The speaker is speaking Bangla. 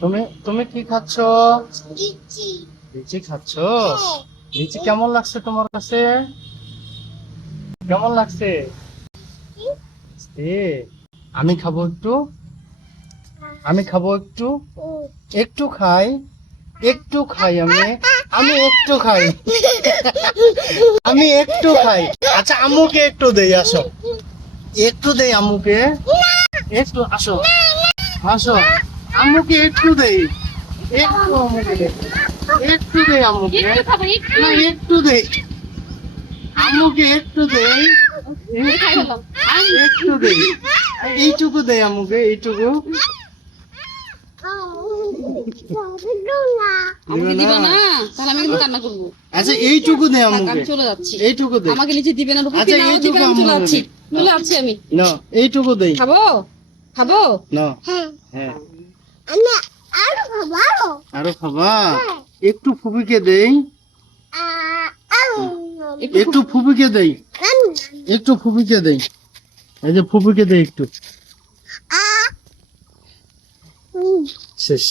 তুমি তুমি কি খাচ্ছ? লিচি। লিচি খাচ্ছ? হ্যাঁ। লিচি কেমন লাগছে তোমার কাছে? কেমন লাগছে? এ, আমি খাবো একটু। আমি খাবো একটু। একটু খাই। একটু খাই আমি। আমি একটু খাই। আমি একটু খাই। আচ্ছা আম্মুকে একটু দেই, আসো। একটু দেই আম্মুকে। একটু আসো। আসো। আম্মুকে একটু দেই। একটু আম্মুকে দেই। একটু দেই আম্মুকে। একটু খাবো, একটু। না একটু দেই। আম্মুকে একটু দেই। এই খাই ফেললাম। একটু দেই। এইটুকু দেই আম্মুকে, এইটুকু। আমাকে দিবে দিবা না? না, তাহলে আমি কিন্তু কান্না করবো। আচ্ছা এইটুকু দেই থাক, আম্মুকে। আমি চলে যাচ্ছি। এইটুকু দেই। আমাকে নিচে দিবে না, রূপা আচ্ছা নাও এইটুকু দিবে, আমি চলে আম্মুকে যাচ্ছি। দেই। চলে যাচ্ছি আমি। না এইটুকু দেই। খাবো খাবো। না। হ্যাঁ। হ্যাঁ। আমি আরো খাবো। আরো খাবা? হ্যাঁ। একটু ফুপিকে দেই। একটু ফুপিকে দেই। একটু ফুপিকে দেই। এই যে ফুপিকে দেই একটু। শেষ।